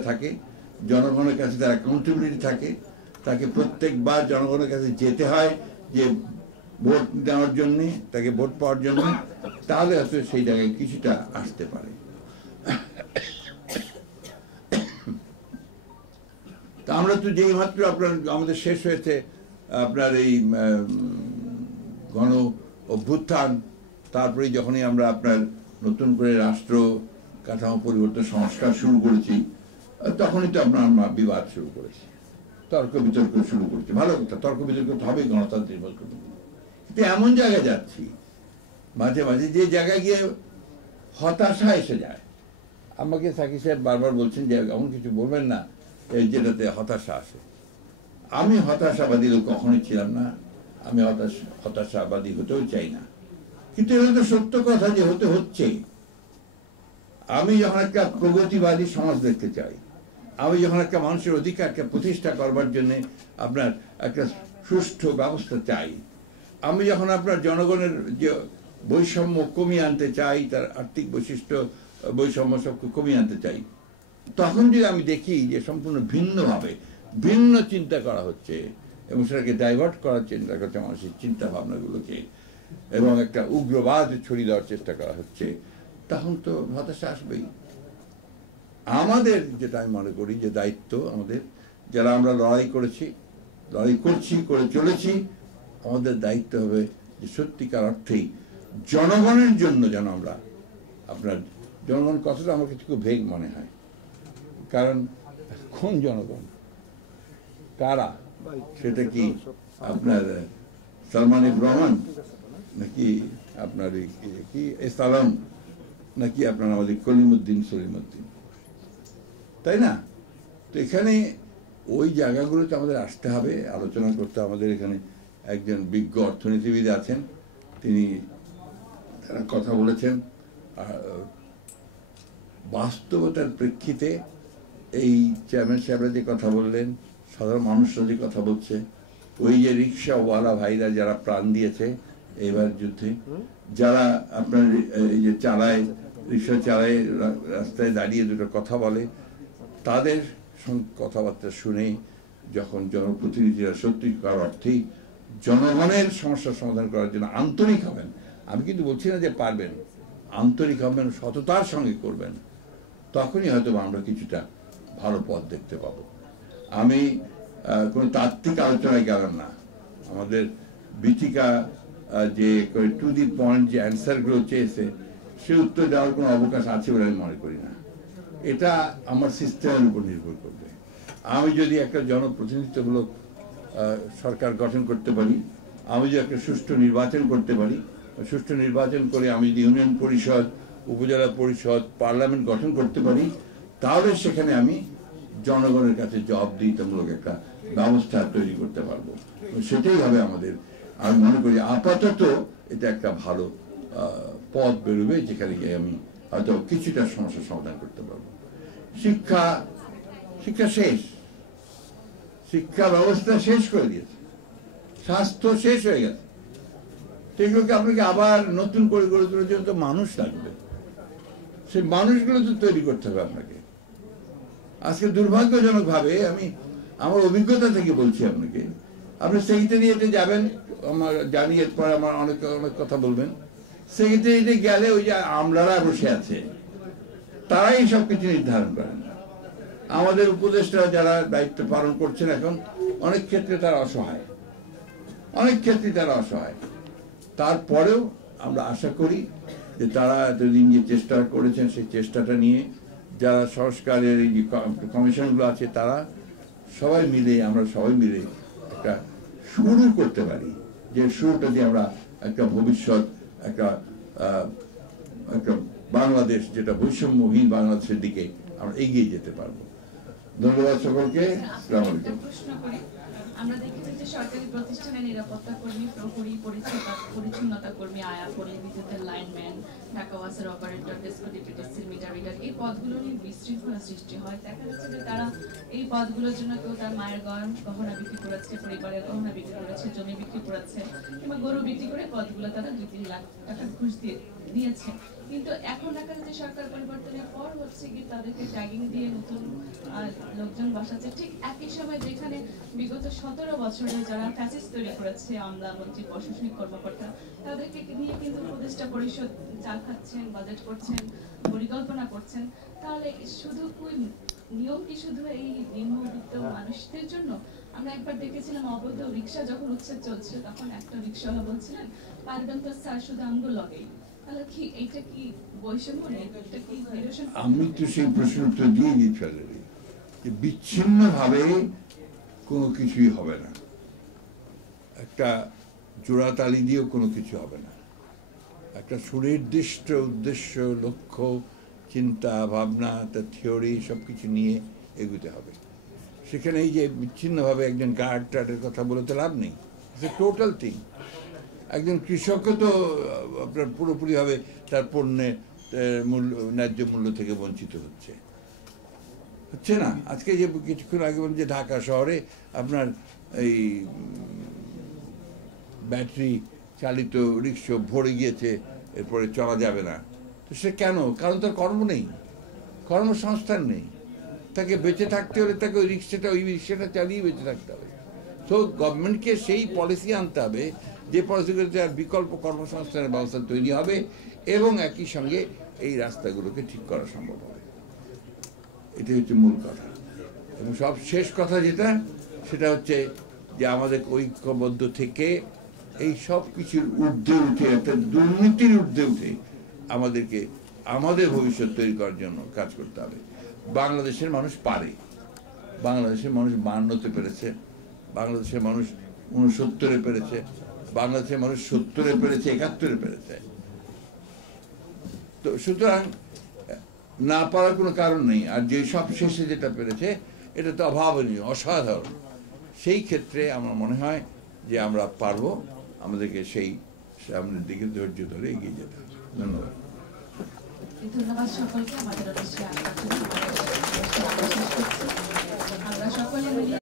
থাকে, জনগণের কাছে তার অ্যাকাউন্টেবিলিটি থাকে, তাকে প্রত্যেকবার জনগণের কাছে যেতে হয় যে ভোট দেওয়ার জন্যে, তাকে ভোট পাওয়ার জন্য, তাহলে হয়তো সেই জায়গায় কিছুটা আসতে পারে। তা আমরা তো যেই মাত্র আপনার আমাদের শেষ হয়েছে আপনার এই গণ অভ্যুত্থান, তারপরে যখনই আমরা আপনার নতুন করে রাষ্ট্র কাঠামো পরিবর্তন সংস্কার শুরু করেছি, তখনই তো আমরা বিবাদ শুরু করেছি, তর্ক বিতর্ক শুরু করেছি। ভালো কথা, তর্ক বিতর্ক তো হবেই গণতান্ত্রিক বলতে। কিন্তু এমন জায়গায় যাচ্ছি মাঝে মাঝে যে জায়গায় গিয়ে হতাশা এসে যায়। আমাকে সাকি সাহেব বারবার বলছেন যে এমন কিছু বলবেন না যেটাতে হতাশা আসে। আমি হতাশাবাদী লোক কখনোই ছিলাম না, আমি হতাশাবাদী হতেও চাই না, কিন্তু এটা তো সত্য কথা যে হতে হচ্ছে। আমি যখন একটা প্রগতিবাদী সমাজ দেখতে চাই, আমি যখন একটা মানুষের অধিকারকে প্রতিষ্ঠা করবার জন্য আপনার একটা সুষ্ঠু ব্যবস্থা চাই, আমি যখন আপনার জনগণের যে বৈষম্য কমিয়ে আনতে চাই, তার আর্থিক বৈশিষ্ট্য বৈষম্য সবকে কমিয়ে আনতে চাই, তখন যদি আমি দেখি যে সম্পূর্ণ ভিন্নভাবে ভিন্ন চিন্তা করা হচ্ছে এবং সেটাকে ডাইভার্ট করার চিন্তা করছে মানুষের চিন্তা ভাবনাগুলোকে, এবং একটা উগ্রবাদ ছড়িয়ে দেওয়ার চেষ্টা করা হচ্ছে, তখন তো হতাশা আসবেই। আমাদের যেটা আমি মনে করি যে দায়িত্ব আমাদের, যারা আমরা লড়াই করেছি, লড়াই করছি, করে চলেছি, আমাদের দায়িত্ব হবে যে সত্যিকার অর্থেই জনগণের জন্য যেন আমরা আপনার জনগণ কথাটা আমার কিছু খুব ভেগ মনে হয়। কারণ কোন জনগণ, কারা? সেটা কি আপনার সালমান এফ রহমান, নাকি আপনার কি সালাম, নাকি আপনার আমাদের কলিমুদ্দিন সলিমুদ্দিন, তাই না? তো এখানে ওই জায়গাগুলোতে আমাদের আসতে হবে, আলোচনা করতে। আমাদের এখানে একজন বিজ্ঞ অর্থনীতিবিদ আছেন, তিনি কথা বলেছেন বাস্তবতার প্রেক্ষিতে। এই চেয়ারম্যান সাহেবরা যে কথা বললেন, সাধারণ মানুষরা যে কথা বলছে, ওই যে রিক্সাওয়ালা ভাইরা যারা প্রাণ দিয়েছে এবার যুদ্ধে, যারা আপনার এই যে চালায়, রিক্সা চালায়, রাস্তায় দাঁড়িয়ে দুটো কথা বলে, তাদের কথাবার্তা শুনে যখন জনপ্রতিনিধিরা সত্যিকার অর্থেই জনগণের সমস্যার সমাধান করার জন্য আন্তরিক হবেন, আমি কিন্তু বলছি না যে পারবেন, আন্তরিক হবেন, সততার সঙ্গে করবেন, তখনই হয়তো আমরা কিছুটা ভালো পথ দেখতে পাবো। আমি কোনো তাত্ত্বিক আলোচনায় গেলাম না। আমাদের বিথিকা যে টু দি পয়েন্ট যে অ্যান্সারগুলো চেয়েছে, সে উত্তর দেওয়ার কোনো অবকাশ আছে বলে আমি মনে করি না। এটা আমার সিস্টেমের উপর নির্ভর করবে। আমি যদি একটা জনপ্রতিনিধিত্বমূলক সরকার গঠন করতে পারি, আমি যদি একটা সুষ্ঠু নির্বাচন করতে পারি, সুষ্ঠু নির্বাচন করে আমি যদি ইউনিয়ন পরিষদ, উপজেলা পরিষদ, পার্লামেন্ট গঠন করতে পারি, তাহলে সেখানে আমি জনগণের কাছে জবাবদিহিতামূলক একটা ব্যবস্থা তৈরি করতে পারবো। সেটাই হবে আমাদের। আমি মনে করি আপাতত এটা একটা ভালো পথ বেরোবে, যেখানে গিয়ে আমি হয়তো কিছুটা সমস্যার সমাধান করতে পারবো। শিক্ষা শেষ, শিক্ষা ব্যবস্থা শেষ করে দিয়েছে, স্বাস্থ্য শেষ হয়ে গেছে। সেগুলোকে আপনাকে আবার নতুন করে গড়ে তোলার জন্য তো মানুষ লাগবে, সেই মানুষগুলো তো তৈরি করতে হবে আপনাকে। আজকে দুর্ভাগ্যজনক ভাবে, আমি আমার অভিজ্ঞতা থেকে বলছি আপনাকে, আপনি সেক্রেটারিয়েটে যাবেন, আমার জানি এরপর আমার অনেক অনেক কথা বলবেন, সেক্রেটারিয়েটে গেলে ওই যে আমলারা বসে আছে, তারাই সব কিছু নির্ধারণ করেন। আমাদের উপদেষ্টা যারা দায়িত্ব পালন করছেন এখন, অনেক ক্ষেত্রে তারা অসহায়, অনেক ক্ষেত্রে তারা অসহায়। তারপরেও আমরা আশা করি যে তারা এতদিন যে চেষ্টা করেছেন, সেই চেষ্টাটা নিয়ে যারা সংস্কারের এই যে কমিশনগুলো আছে, তারা সবাই মিলে, আমরা সবাই মিলে একটা শুরু করতে পারি, যে শুরুটা দিয়ে আমরা একটা ভবিষ্যৎ, একটা একটা বাংলাদেশ যেটা বৈষম্যহীন বাংলাদেশের দিকে আমরা এগিয়ে যেতে পারবো। ধন্যবাদ সকলকে। আসসালামু আলাইকুম। আমরা দেখেছি যে সরকারি প্রতিষ্ঠানে নিরাপত্তা কর্মী, প্রহরী, পরিচ্ছন্নতা কর্মী, আয়া পল্লী বিদ্যুতের লাইনম্যান, ঢাকা ওয়াসার অপারেটর, ডেস্কো ডিপিটিসির মিটার রিডার, এই পদগুলো নিয়ে বিশৃঙ্খলা সৃষ্টি হয়। দেখা যাচ্ছে যে তারা এই পদগুলোর জন্য কেউ তার মায়ের গহনা বিক্রি করেছে, পরিবারের গহনা বিক্রি করেছে, জমি বিক্রি করেছে, কিংবা গরু বিক্রি করে পদগুলো তারা 2-3 লাখ টাকা ঘুষ দিয়েছে। কিন্তু এখন দেখা যাচ্ছে সরকার পরিবর্তনের পর হচ্ছে কি তাদেরকে ট্যাগিং দিয়ে নতুন লোকজন বসাচ্ছে, ঠিক একই সময় যেখানে বিগত 17 বছরে যারা ফ্যাসিস্ট তৈরি করেছে আমলা মন্ত্রী প্রশাসনিক কর্মকর্তা, তাদেরকে নিয়ে কিন্তু উপদেষ্টা পরিষদ চা খাচ্ছেন, বাজেট করছেন, পরিকল্পনা করছেন। তাহলে শুধু নিয়ম কি শুধু এই নিম্নবিত্ত মানুষদের জন্য? আমরা একবার দেখেছিলাম অবৈধ রিক্সা যখন উচ্ছেদ চলছে, তখন একটা রিক্সাওয়ালা বলছিলেন পারবেন তো স্যার শুধু আমগো লগেই। তাহলে কি এইটা কি বৈষম্য নেই? এটা কি নিরসন? আমি তো সেই প্রশ্নের উত্তর দিয়ে দিচ্ছি অলরেডি, যে বিচ্ছিন্নভাবে কোনো কিছুই হবে না, একটা জোড়াতালি দিয়েও কোনো কিছু হবে না। একটা সুনির্দিষ্ট উদ্দেশ্য, লক্ষ্য, চিন্তা ভাবনা, তার থিওরি সব কিছু নিয়ে এগুতে হবে। সেখানে এই যে বিচ্ছিন্নভাবে একজন গার্ড টার্ডের কথা বলে তো লাভ নেই, টোটাল থিং। একজন কৃষকও তো আপনার পুরোপুরিভাবে তার পণ্যের ন্যায্য মূল্য থেকে বঞ্চিত হচ্ছে না। আজকে যে কিছুক্ষণ আগে বলুন যে ঢাকা শহরে আপনার এই ব্যাটারি চালিত রিক্সা ভরে গিয়েছে, এরপরে চলা যাবে না। তো সে কেন? কারণ তার কর্ম নেই, কর্মসংস্থান নেই। তাকে বেঁচে থাকতে হলে তাকে ওই রিক্সাটা চালিয়ে বেঁচে থাকতে হবে। তো গভর্নমেন্টকে সেই পলিসি আনতে হবে যে পলিসিগুলোতে আর বিকল্প কর্মসংস্থানের ব্যবস্থা তৈরি হবে এবং একই সঙ্গে এই রাস্তাগুলোকে ঠিক করা সম্ভব হবে। এটাই হচ্ছে মূল কথা। এবং সব শেষ কথা যেটা, সেটা হচ্ছে যে আমাদের ঐক্যবদ্ধ থেকে এই সব কিছুর ঊর্ধ্বে উঠে, একটা দুর্নীতির ঊর্ধ্বে উঠে আমাদেরকে আমাদের ভবিষ্যৎ তৈরি করার জন্য কাজ করতে হবে। বাংলাদেশের মানুষ পারে, বাংলাদেশের মানুষ 52-তে পেরেছে, বাংলাদেশের মানুষ 69-এ পেরেছে, বাংলাদেশের মানুষ 70-এ পেরেছে, 71-এ পেরেছে। তো সুতরাং না পারার কোনো কারণ নেই। আর যে সব শেষে যেটা পেরেছে এটা তো অভাবনীয়, অসাধারণ। সেই ক্ষেত্রে আমার মনে হয় যে আমরা পারবো, আমাদেরকে সেই সামনের দিকে ধৈর্য ধরে এগিয়ে যেতে হবে। ধন্যবাদ। ধন্যবাদ সকলকে আমাদের অনুষ্ঠানে আসার জন্য।